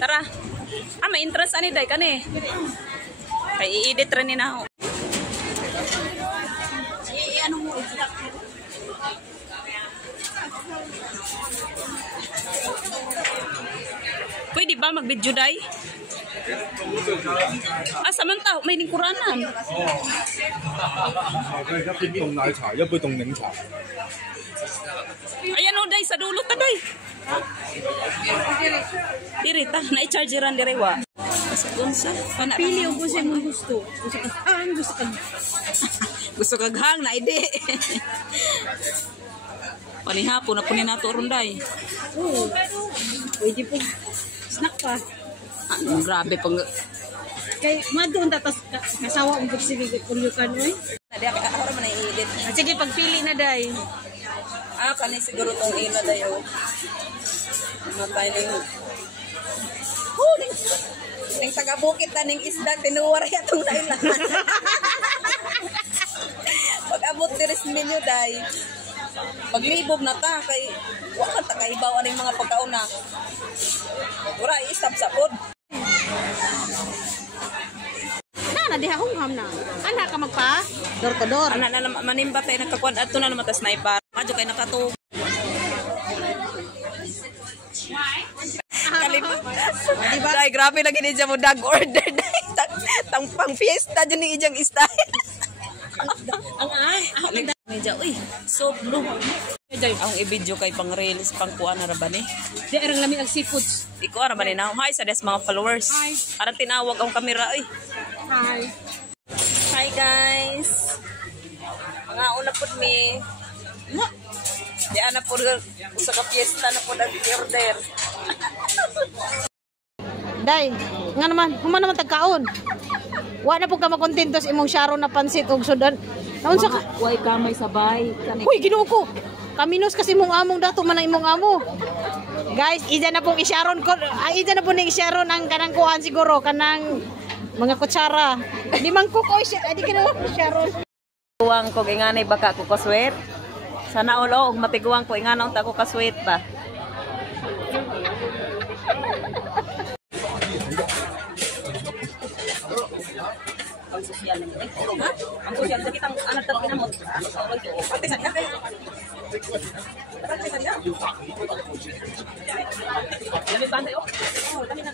Tara. May interest ani day kani. Kay i-edit rin na ako. Ano mo Pwede ba mag-video day? Samantha, may lingkuranan. Ayan o, day, sa dulo ta, day. Diri ta, na-i-chargeran diri wa. pili o kung saan mo gusto. Gusto ka hang, gusto ka gusto kag hang na ide. Panihapon na punin nato runday. Oo. Pwede po. Snack pa. Ano, grabe pang... Kay madoon tatas kasawa ang sige kulyukan oy. Nadi ako man i-edit. Sige pagpili na day. Kani siguro tong ina dayo. Matay ning. Ning taga bukid ta ning isda tinuwar atong dailan. Pag-abot tiris minyo day. Paglibob na ta kay wa ka ta kaibaw aning mga pagkauna. Ura i-stop sa pod. Na diha hungham na. Ana ka magpa door to door. Ana na manimba tay nagkakuan adto na naman ta sniper. Kadyo kay nakatug. Kalima. Diba? Ay, grabe lagi ni mo dag order day. Tang pang fiesta dyan ni ijang style. Ang Medya, uy, so blue. Ang i-video kay pang reels, pang kuha na raban eh. di arang lami ang seafoods. Ikaw raban eh na. Hi sa des mga followers. Hi. Arang tinawag ang kamera, uy. Hi. Hi guys. Mga una po mi. Di ana po sa ka-fiesta na po nag-order. Day, nga naman, human naman tagkaon. Wa na po ka makontentos imong Sharon na pansit og sudan. Naunsa ka? Way kamay sabay. Huy, Ginoo ko. Kaminos kasi mong among dato man ang imong amo. Guys, ija na pong i-Sharon ko. Ija na po ni i-Sharon ang kanang kuhan siguro kanang mga kutsara. Di man ko siya, di ka na Sharon. Tuwang ko inganay baka ko kaswet. Sana ulo og matiguang ko inganaw ta ko kaswet ba. Ang sosyal ng ang sosyal sa kitang anak ta pinamot. Pati sa kay. Pati sa dia. Dami banda yo. Oh, dami na.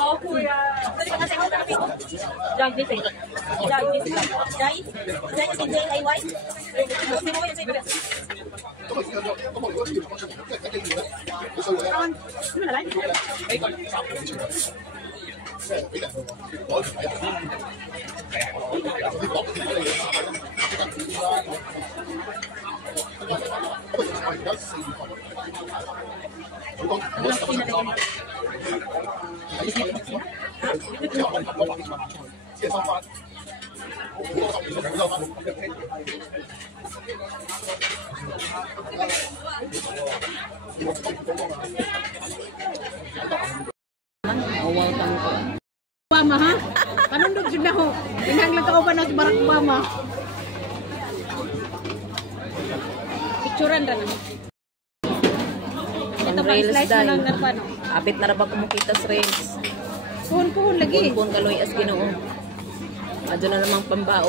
Oh, kuya. Dali ka na sa kami. Jag di say. Jag di say. Jai. Jai si JIY. Sino mo yung say bigas? Ano na lang? Obama ha? Panundog jud na ho. Inanglang ka uban si Barack Obama. Picturean ra na. Ito pa slice na lang garpano. Apit na ra ba kumukita sa reels? Puhon lagi. Puhon kaloy as Ginoo. Adyo na namang pambao.